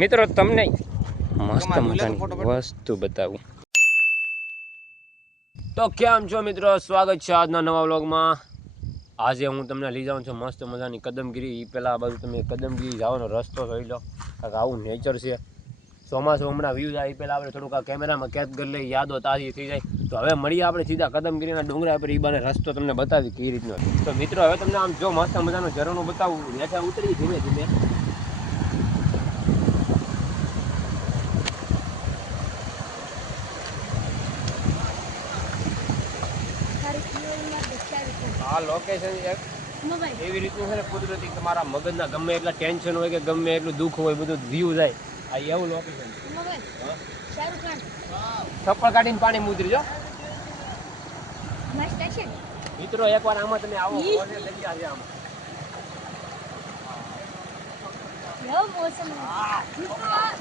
મિત્રો તમને મસ્ત મજાની વસ્તુ બતાવું. તો કેમ છો મિત્રો, સ્વાગત છે આજના નવા વ્લોગમાં. આજે હું તમને લઈ જાઉં છું મસ્ત મજાની કદમગીરી. એ પહેલાં આ બાજુ તમે કદમગીરી જવાનો રસ્તો જોઈ લો, કારણ આવું નેચર છે. ચોમાસું હમણાં વ્યૂ જાય એ પહેલાં આપણે થોડુંક આ કેમેરામાં કેદ કરી લઈએ, યાદો તાજી થઈ જાય. તો હવે મળીએ આપણે સીધા કદમગીરીના ડુંગરા પર. એ બાને રસ્તો તમને બતાવી કઈ રીતનો. તો મિત્રો હવે તમને આમ જો મસ્ત મજાનું ઝરણું બતાવું. નેચા ઉતરી ધીમે ધીમે. આ લોકેશન એવી રીતનું છે ને કુદરતી, તમારા મગજના ગમે એટલા ટેન્શન હોય કે ગમે એટલું દુઃખ હોય બધું વ્યૂ જાય. આ એવું લોકેશન ચપ્પલ કાઢીને પાણી ઉતરી જો મિત્રો. એકવાર આમાં તમે આવો, જગ્યા છે આમાં.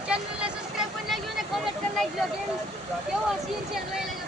ચેનલને સબસ્ક્રાઇબ કરી નાખજો ને કમેન્ટ કરી નાખજો કેવો સીન છે લઈ લેજો.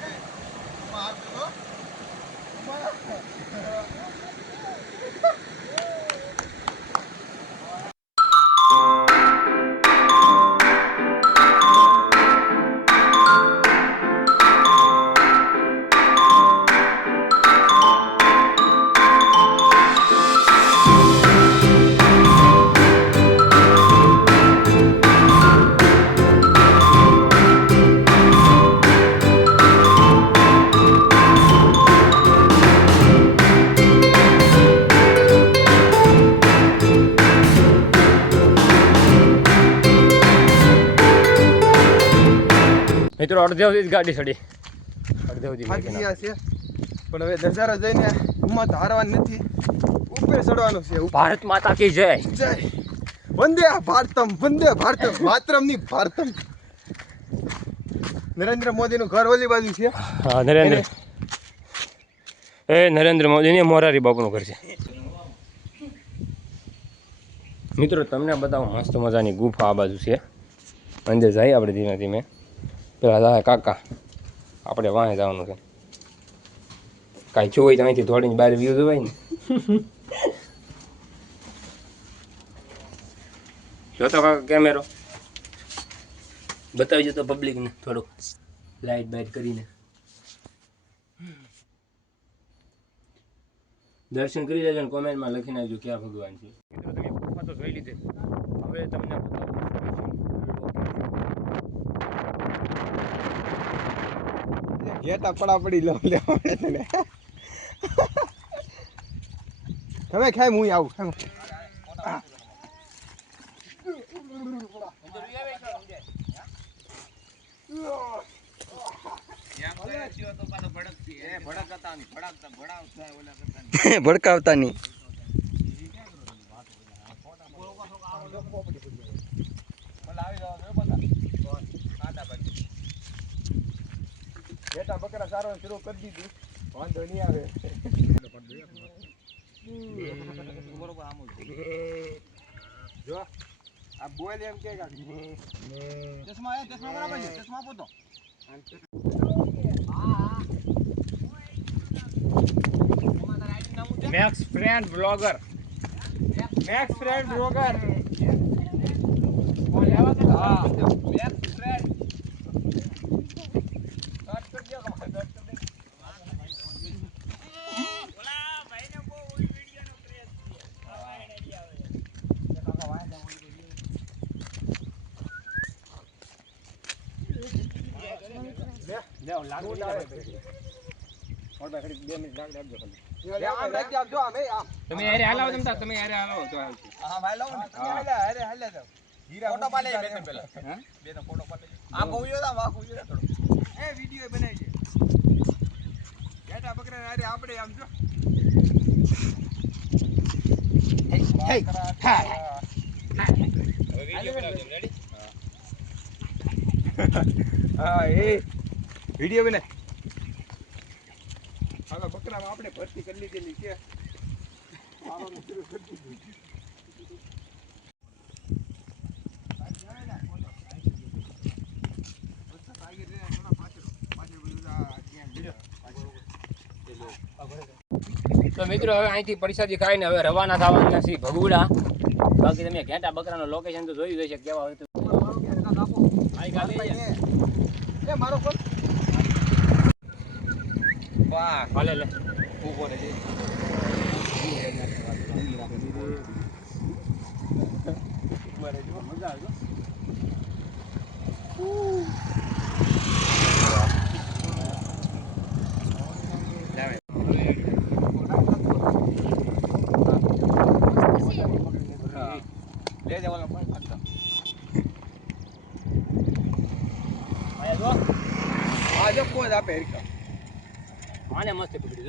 મિત્રો અડધે સુધી જ ગાડી ચડી, અડધે સુધી છે. પણ હવે નજારો જોઈને હિંમત હારવાની નથી, ઉપર ચડવાનું છે. ભારત માતા કી જય. જય વંદે ભારતમ, વંદે ભારતમ, માતરમ ની ભારતમ. નરેન્દ્ર મોદી નું ઘર ઓલી બાજુ છે. હા, નરેન્દ્ર મોદી ને મોરારી બાપુનું ઘર છે. મિત્રો તમને બતાવું મસ્ત મજાની ગુફા આ બાજુ છે. અંદર જઈએ આપણે ધીમે ધીમે. પેલા જાય કાકા, આપણે વાંહે જવાનું છે. કાંઈ જોઈ તો અહીંથી થોડીને બહાર વ્યૂ જોવાય ને. જોતો કાકા કેમેરો બતાવી જતો પબ્લિકને થોડુંક લાઇટ બાઇટ કરીને. દર્શન કરી લેજો ને કોમેન્ટમાં લખી નાખજો ક્યાં ભગવાન છે. મિત્રો તમે ગુફા તો જોઈ લીધી, હવે તમને બતાવું. ઘેટા પડાપડી લો લેવા તમે ખાય હું આવું ખાય. ભડકાવતા નહીં. બેટા બકરા સારો શરૂ કરી દીધી, વાંધો નહીં આવે. જો આ બોલ એમ કે ચશ્મા બરાબર છે, ચશ્મા પોતો. Max friend blogger, max friend blogger. હા મેક્સ ફ્રેન્ડ તમે યારે હાલાવો, તમે યારે હાલાવો તો આવશે. હા ભાઈ લાવો ને, અરે હાલે જાવ. હીરા ફોટો પાડે બે ત્રણ પેલા. હા બે તો ફોટો પાડે. આ કોયો દા વાકુ જો થોડો. એ વિડિયો બનાવી દે. બેટા બકરા અરે આપણે આમ જો. હે હા હવે વિડિયો બનાવજો. રેડી? હા એ વિડિયો બને. હવે બકરામાં આપણે ભરતી કરી લીધેલી છે. આવાનું શરૂ કરી દીધું. તો મિત્રો હવે અહીંથી પ્રસાદી ખાઈને હવે રવાના થવાના છીએ ભગુડા. બાકી તમે ઘેટા બકરાનો લોકેશન તો જોયું હશે કેવા હોય તો એ મારો કોલ વાહ હાલે લે ઉભો રહેજે મજા આવે લે જવાનો પણ આયા જો આ જો કોઈ આપે આને મસ્ત પકડી જો